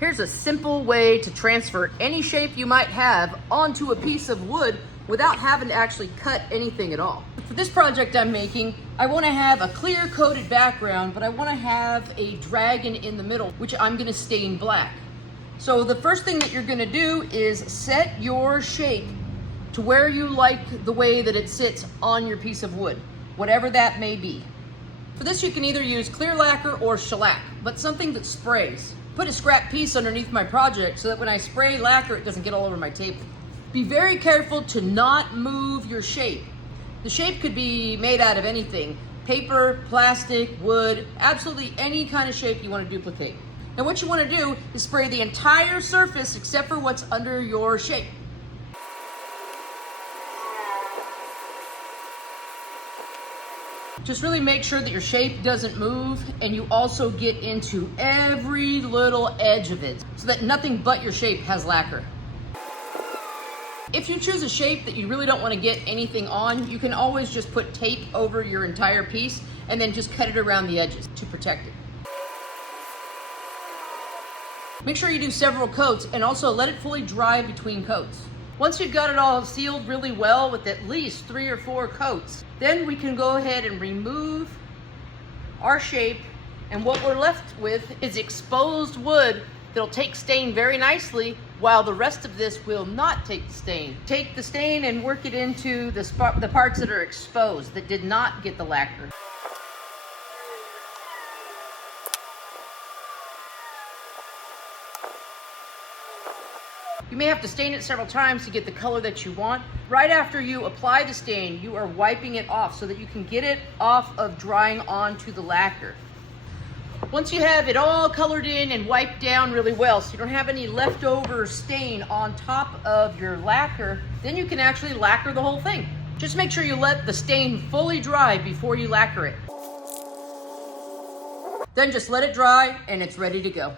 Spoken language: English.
Here's a simple way to transfer any shape you might have onto a piece of wood without having to actually cut anything at all. For this project I'm making, I want to have a clear coated background, but I want to have a dragon in the middle, which I'm going to stain black. So the first thing that you're going to do is set your shape to where you like the way that it sits on your piece of wood, whatever that may be. For this you can either use clear lacquer or shellac, but something that sprays. Put a scrap piece underneath my project so that when I spray lacquer it doesn't get all over my table. Be very careful to not move your shape. The shape could be made out of anything: paper, plastic, wood, absolutely any kind of shape you want to duplicate. Now what you want to do is spray the entire surface except for what's under your shape. Just really make sure that your shape doesn't move, and you also get into every little edge of it so that nothing but your shape has lacquer. If you choose a shape that you really don't want to get anything on, you can always just put tape over your entire piece and then just cut it around the edges to protect it. Make sure you do several coats and also let it fully dry between coats. Once you've got it all sealed really well with at least 3 or 4 coats, then we can go ahead and remove our shape, and what we're left with is exposed wood that'll take stain very nicely, while the rest of this will not take the stain. Take the stain and work it into the parts that are exposed, that did not get the lacquer. You may have to stain it several times to get the color that you want. Right after you apply the stain, you are wiping it off so that you can get it off of drying onto the lacquer. Once you have it all colored in and wiped down really well so you don't have any leftover stain on top of your lacquer, then you can actually lacquer the whole thing. Just make sure you let the stain fully dry before you lacquer it. Then just let it dry and it's ready to go.